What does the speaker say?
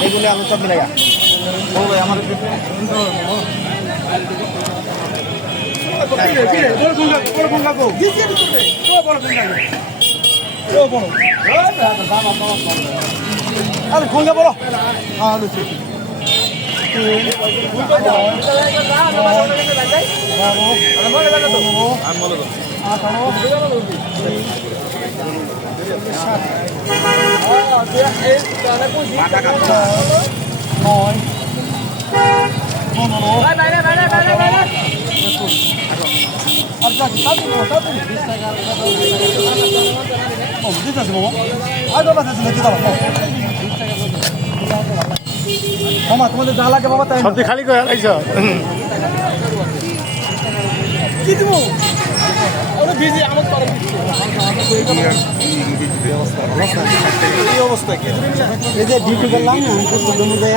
বেগুনি আলু চপ মিলাইয়া বল ভাই আমার আরে খুলবে বলো আলু চপ তোমাদের যা লাগে বাবা তাই সবজি খালি করে আইছ কি দিব এই যে ডিউটি করলাম না অনুযায়ী